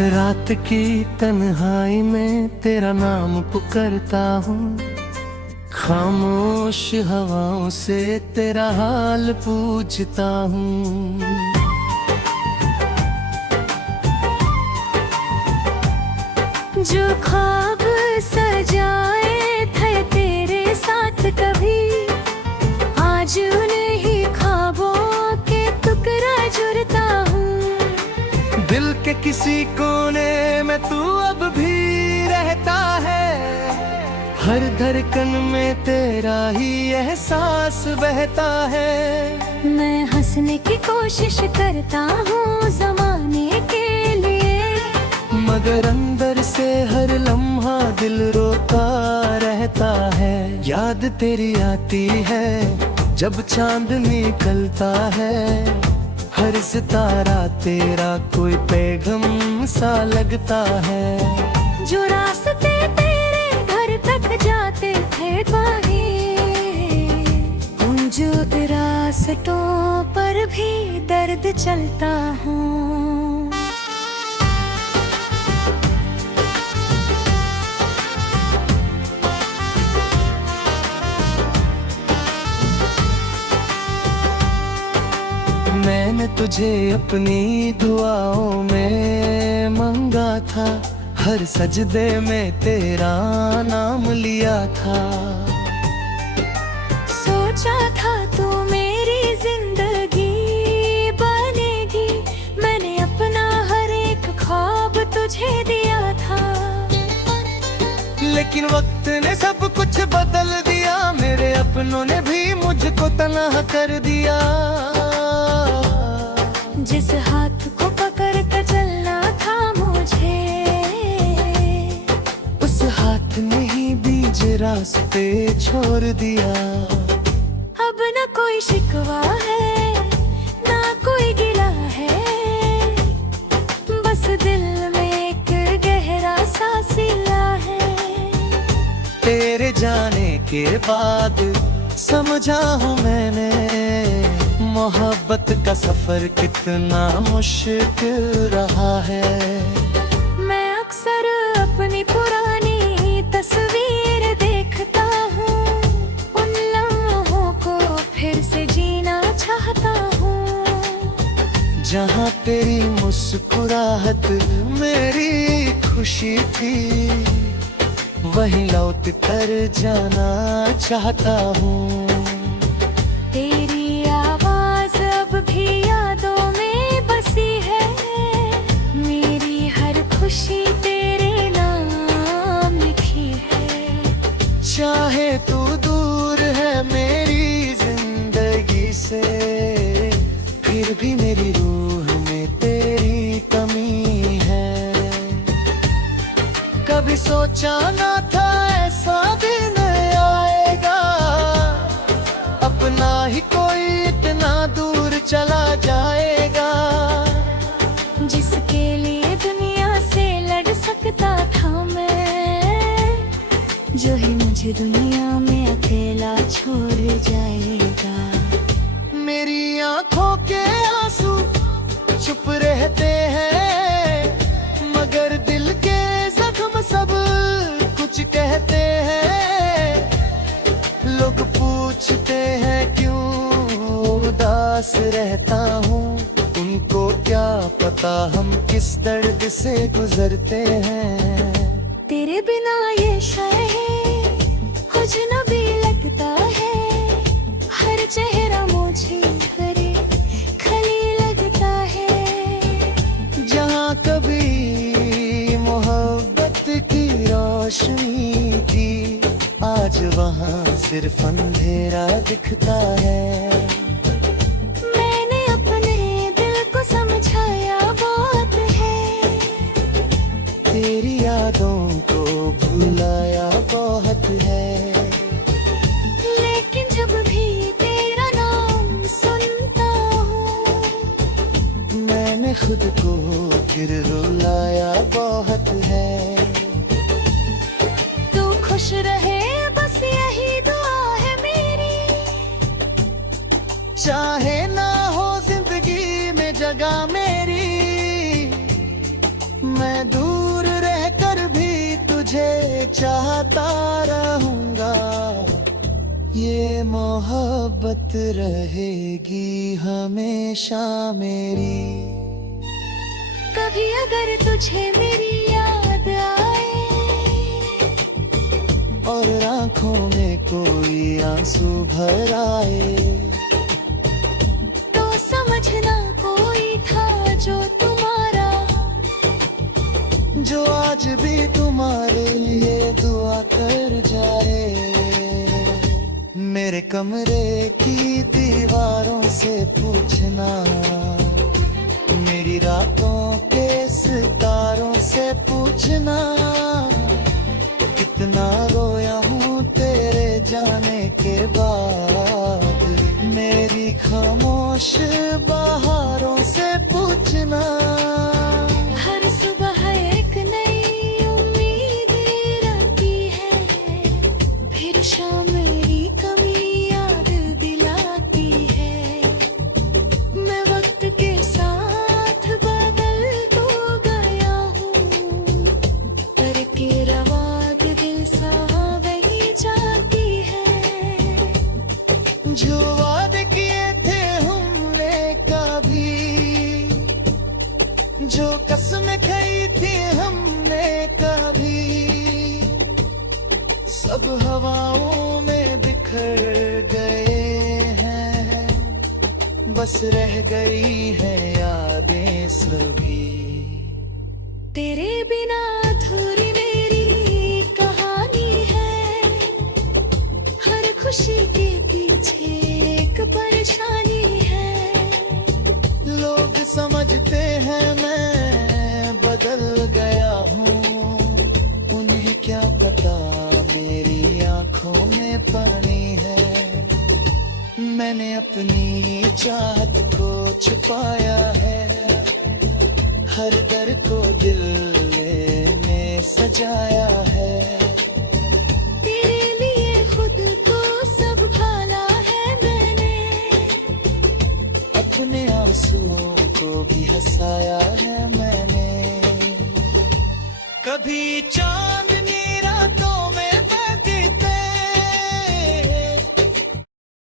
रात की तन्हाई में तेरा नाम पुकारता हूँ, खामोश हवाओं से तेरा हाल पूछता हूँ। जो ख्वाब सजाए थे तेरे साथ कभी, आज उन्हीं ख्वाबों के टुकड़ा जुड़ता हूँ। दिल के किसी कोने में तू अब भी रहता है, हर धड़कन में तेरा ही एहसास बहता है। मैं हंसने की कोशिश करता हूँ ज़माने के लिए, मगर अंदर से हर लम्हा दिल रोता रहता है। याद तेरी आती है जब चांद निकलता है, हर सितारा तेरा कोई पैगाम सा लगता है। जो रास्ते तेरे घर तक जाते थे उन जो रास्तों पर भी दर्द चलता हूँ। मैंने तुझे अपनी दुआओं में मांगा था, हर सजदे में तेरा नाम लिया था। सोचा था तू मेरी जिंदगी बनेगी, मैंने अपना हर एक ख्वाब तुझे दिया था। लेकिन वक्त ने सब कुछ बदल दिया, मेरे अपनों ने भी मुझको तन्हा कर दिया। जिस हाथ को पकड़ कर चलना था मुझे, उस हाथ ने ही बीच रास्ते छोड़ दिया। अब न कोई शिकवा है ना कोई गिला है, बस दिल में एक गहरा सा सिला है। तेरे जाने के बाद समझा हूँ मैंने, मोहब्बत का सफर कितना मुश्किल रहा है। मैं अक्सर अपनी पुरानी तस्वीर देखता हूँ, उन लम्हों को फिर से जीना चाहता हूँ। जहाँ तेरी मुस्कुराहट मेरी खुशी थी, वहीं लौट कर जाना चाहता हूँ। तेरी आवाज अब भी यादों में बसी है, मेरी हर खुशी तेरे नाम लिखी है। चाहे तू दूर है मेरी जिंदगी से, फिर भी मेरी रूह में तेरी कमी है। कभी सोचा ना था ऐसा दिन आएगा, अपना ही कोई इतना दूर चला जाएगा। जिसके लिए दुनिया से लड़ सकता था मैं, जो ही मुझे दुनिया में अकेला छोड़ जाएगा। मेरी आंखों के आंसू चुप रहते हैं, मगर दिल के जख्म सब कुछ कहते हैं। लोग पूछते हैं क्यों उदास रहता हूँ, उनको क्या पता हम किस दर्द से गुजरते हैं। तेरे बिना ये शहर अजनबी लगता है, हर चेहरा मुझे हरे खली लगता है। जहाँ कभी मोहब्बत की रोशनी थी, आज वहाँ सिर्फ अंधेरा दिखता है। मैंने अपने दिल को समझाया बात है, तेरी यादों को भुलाया बहुत है। लेकिन जब भी तेरा नाम सुनता हूँ, मैंने खुद को फिर रुलाया बहुत है। तू खुश रहे बस यही दुआ है मेरी, चाहे ना हो जिंदगी में जगह मेरी, मैं चाहता रहूंगा, ये मोहब्बत रहेगी हमेशा मेरी। कभी अगर तुझे मेरी याद आए और आंखों में कोई आंसू भर आए, तो समझना कोई था जो तुम्हारा, जो आज भी तुम्हारे लिए दुआ कर जाए। मेरे कमरे की दीवारों से पूछना, मेरी रातों के सितारों से पूछना, कितना रोया हूँ तेरे जाने के बाद। मेरी खामोश बहारों से पूछना, हर सुबह एक नई उम्मीद रहती है, फिर शाम मेरी कमी याद दिलाती है। मैं वक्त के साथ बदल तो गया हूँ, पर के रवाद दिल सा वही जाती है। जो वादे किए थे हमने कभी, जो कसमें खाई थी हमने कभी, सब हवाओं में बिखर गए हैं, बस रह गई है यादें सभी। तेरे बिना अधूरी मेरी कहानी है, हर खुशी के पीछे एक परेशानी है। लोग समझते हैं मैं बदल गया हूँ, उन्हें क्या पता मेरी आंखों में पानी है। मैंने अपनी चाहत को छुपाया है, हर दर को दिल में सजाया है। तेरे लिए खुद को संभाला है मैंने, अपने आंसुओं को भी हंसाया है मैंने। कभी चांद